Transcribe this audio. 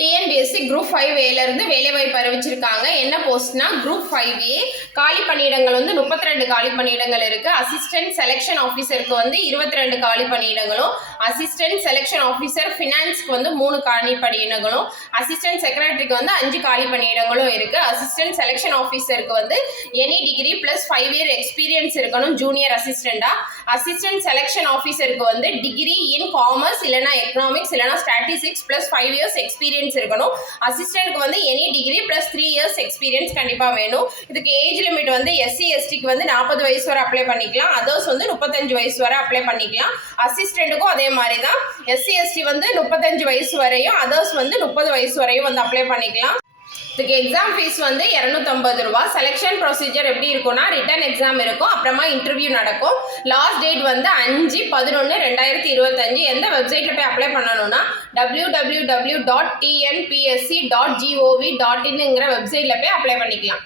TNPSC group 5A இருந்து வேலைவாய்ப்பு அறிவிச்சிருக்காங்க. என்ன போஸ்ட்னா குரூப் 5A. காலி பணியிடங்கள் வந்து 32 காலி பணியிடங்கள் இருக்கு. அசிஸ்டன்ட் செலெக்ஷன் ஆஃபீஸருக்கு வந்து 22 காலி பணியிடங்களும், அசிஸ்டன்ட் செலெக்ஷன் ஆஃபீஸர் ஃபினான்ஸ்க்கு வந்து 3 காலி பணியிடங்களும், அசிஸ்டன்ட் செக்ரட்டரிக்கு வந்து 5 காலி பணியிடங்களும் இருக்கு. அசிஸ்டன்ட் செலெக்ஷன் ஆஃபீஸருக்கு வந்து any degree plus 5 year experience இருக்கணும் ஜூனியர் அசிஸ்டண்டா. அசிஸ்டன்ட் செலெக்ஷன் ஆஃபீஸருக்கு வந்து டிகிரி இன் காமர்ஸ் இல்லைனா எக்கனாமிக்ஸ் இல்லைனா ஸ்டாட்டிஸ்டிக்ஸ் பிளஸ் 5 இயர்ஸ் எக்ஸ்பீரியன்ஸ் இருக்கணும். அசிஸ்டன்ட்க்கு வந்து any degree plus 3 years experience கண்டிப்பா வேணும். இதுக்கு ஏஜ் லிமிட் வந்து எஸ்சி எஸ்டிக்கு வந்து 40 வயசு வரை அப்ளை பண்ணிக்கலாம். அதர்ஸ் வந்து 35 வயசு வரை அப்ளை பண்ணிக்கலாம். அசிஸ்டன்ட்டுக்கும் அதே மாதிரி தான். எஸ்சி எஸ்டி வந்து 35 வயசு வரையும், அதர்ஸ் வந்து 30 வயசு வரையும் வந்து அப்ளை பண்ணிக்கலாம். இதுக்கு எக்ஸாம் ஃபீஸ் வந்து 250 ரூபா. செலெக்ஷன் ப்ரொசீஜர் எப்படி இருக்கும்னா ரிட்டன் எக்ஸாம் இருக்கும், அப்புறமா இன்டர்வியூ நடக்கும். லாஸ்ட் டேட் வந்து 5/11/2025. எந்த வெப்சைட்டில் போய் அப்ளை பண்ணணும்னா www.tnpsc.gov.in வெப்சைட்டில் போய் அப்ளை பண்ணிக்கலாம்.